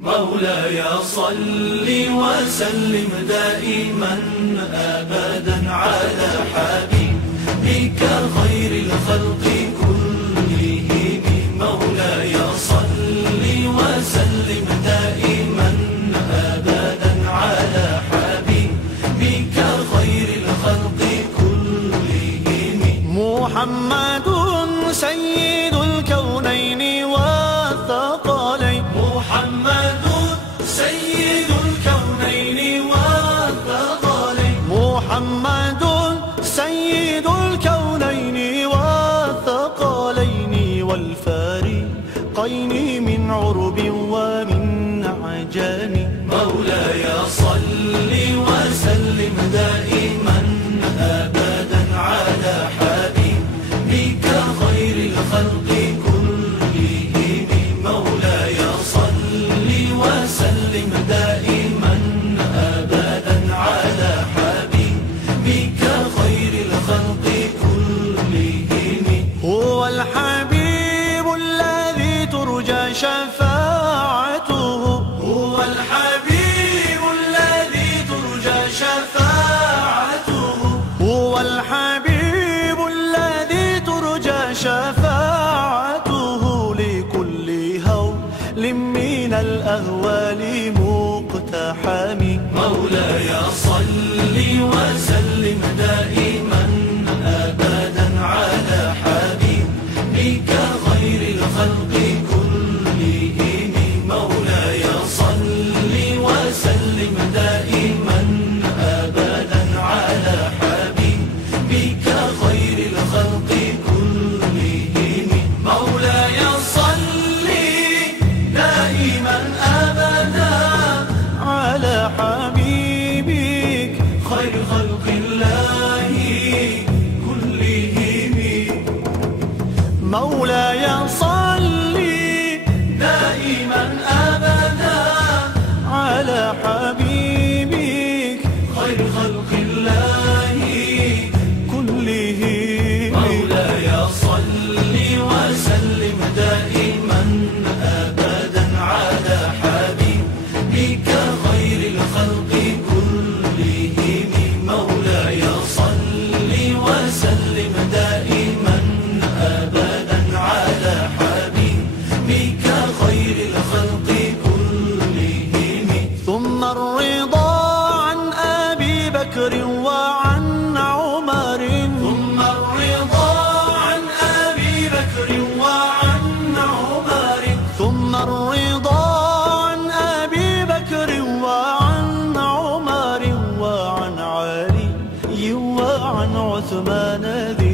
مولاي صل وسلم دائما أبدا على حبيبك خير الخلق كلهم. مولاي صل وسلم دائما أبدا على حبيبك خير الخلق كلهم. محمد سيد الكونين والثقلين. محمد سيد الكونين والثقلين. محمد سيد الكونين والثقلين والفارقين من عرب ومن عجم. مولاي صل وسلم دائما أبدا على حبيبك خير الخلق كلهم. مولاي صل وسلم دائما أبدا على حبيبك خير الخلق كلهم. هو الحبيب الذي ترجى شفاعته. هو الحبيب الذي ترجى شفاعته. هو الحبيب الذي ترجى شفاعته لكل هول من الأهوال مقتحم. مولاي صل وسلم دائما أبدا على حبيبك خير الخلق كلهم. مولاي صل وسلم دائما أبدا على حبيبك خير الخلق كلهم. مولاي صل دائما أبدا على حبيبك خير خلق الله كلهم. مولاي صل دائما أبدا على حبيبك خير خلق الله كلهم. مولاي صل وسلم دائما أبدا على حبيبك خير الخلق كلهم. مولاي صل وسلم دائما أبدا على حبيبك خير الخلق كلهم. ثم الرضا عن أبي بكر وعن عمر. ثم الرضا عن أبي بكر وعن عمر. ثم الرضا عن أبي بكر وعن عمر وعن علي وعن عثمان ذي